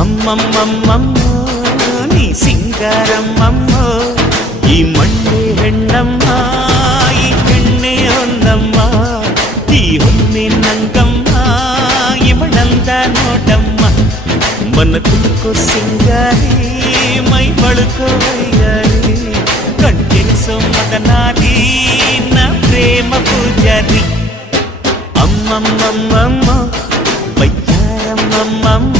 ಅಮ್ಮಮ್ಮಮ್ಮಮ್ಮ ನೀ ಸಿಂಗಾರಮ್ಮಮ್ಮ ಈ ಮಣ್ಣೆ ಹೆಣ್ಣಮ್ಮ ಈ ಹೆಣ್ಣೆ ಹೊನ್ನಮ್ಮ ಈ ಹೊನ್ನೆ ನಂಗಮ್ಮ ಇವಳಂದ ನೋಡಮ್ಮ ಮನ ತುಳ್ಕೋ ಸಿಂಗಾರಿ ಮೈ ಬಳುಕೋ ವೈಯಾರಿ ಕಣ್ತಿರಿಸೋ ಮದನಾರಿ ನ ಪ್ರೇಮ ಪೂಜಾರಿ ಅಮ್ಮಮ್ಮಮ್ಮಮ್ಮ ಬಯ್ಯಾರಮ್ಮಮ್ಮ